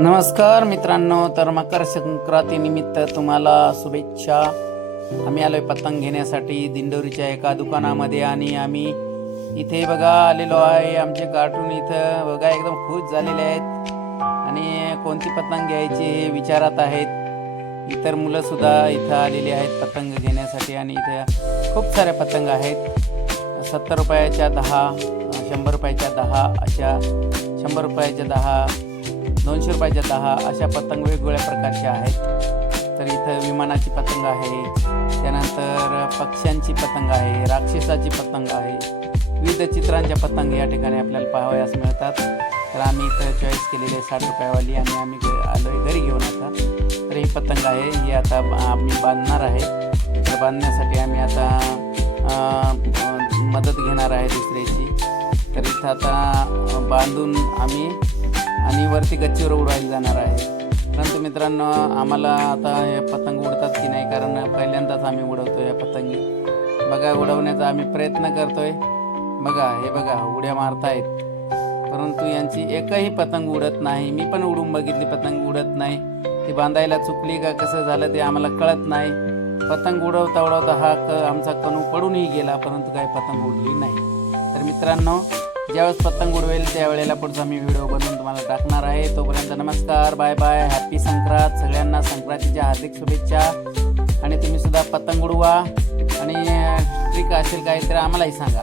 नमस्कार मित्रांनो, तर मकर संक्रांती निमित्त तुम्हाला शुभेच्छा। आम्ही आलोय पतंग घेण्यासाठी दिंडोरीच्या एका दुकानामध्ये आणि आम्ही इथे बघा आलेलो आहे। आमचे कार्टून इथं बघा एकदम खुश झालेले आहेत आणि कोणती पतंग घ्यायची हे विचारत आहेत। इतर मुलं सुद्धा इथं आलेली आहेत पतंग घेण्यासाठी आणि इथे खूप साऱ्या पतंग आहेत। 70 रुपयाच्या 10, 100 रुपयाच्या 10 अशा, 100 रुपयाच्या 10, 200 रुपयाच्या 10 अशा पतंग वेगवेगळ्या प्रकारच्या आहेत। तर इथं विमानाची पतंग आहे, त्यानंतर पक्ष्यांची पतंग आहे, राक्षसाची पतंग आहे, विविध चित्रांच्या पतंग या ठिकाणी आपल्याला पाहावयास मिळतात। तर आम्ही इथं चॉईस केलेली आहे 60 रुपयावाली आणि आम्ही आलोय घरी घेऊन आता। तर ही पतंग आहे, ही आता आम्ही बांधणार आहे। तर बांधण्यासाठी आम्ही आता मदत घेणार आहे दुसऱ्याची। तर इथं आता बांधून आम्ही आणि वरती गच्चीवर उडवायला जाणार आहे। परंतु मित्रांनो, आम्हाला आता हे पतंग उडतात की नाही, कारण पहिल्यांदाच आम्ही उडवतो या पतंगी। बघा, उडवण्याचा आम्ही प्रयत्न करतोय। बघा, हे बघा उड्या मारतायत, परंतु यांची एकही पतंग उडत नाही। मी पण उडून बघितली, पतंग उडत नाही। ती बांधायला चुकली का कसं झालं ते आम्हाला कळत नाही। पतंग उडवता उडवता हा आमचा कणू पडूनही गेला, परंतु काही पतंग उडली नाही। तर मित्रांनो, ज्यावेळेस पतंग उडवेल त्यावेळेला पुढचा मी व्हिडिओ बनवून तुम्हाला टाकणार आहे। तोपर्यंत नमस्कार, बाय बाय, हॅपी संक्रांत। सगळ्यांना संक्रांतीच्या हार्दिक शुभेच्छा। आणि तुम्ही सुद्धा पतंग उडवा आणि ट्रिक असेल काही तर आम्हालाही सांगा।